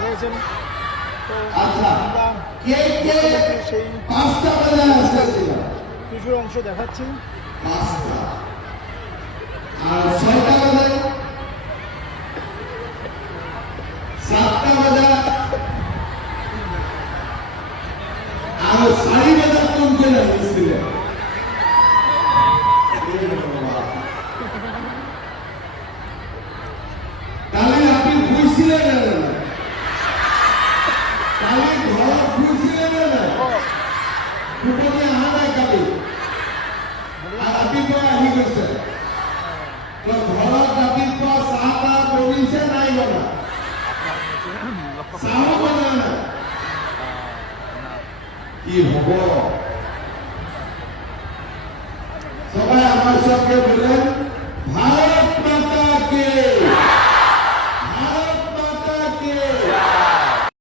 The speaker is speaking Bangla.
হয়েছেন। সেই কিছুর অংশ দেখাচ্ছি। সাড়ে বাজার কোন করে হয়েছিলেন কালি আপনি ঘুরছিলেন না কালি ঘর ঘুরছিলেন না দুটো আহা নাই কালি আর রাতিপুৱা আহি গৈছে ঘৰত ৰাতিপুৱা চাহ তাহ বনিছে নাই বনা চাহো বনা নাই কি হব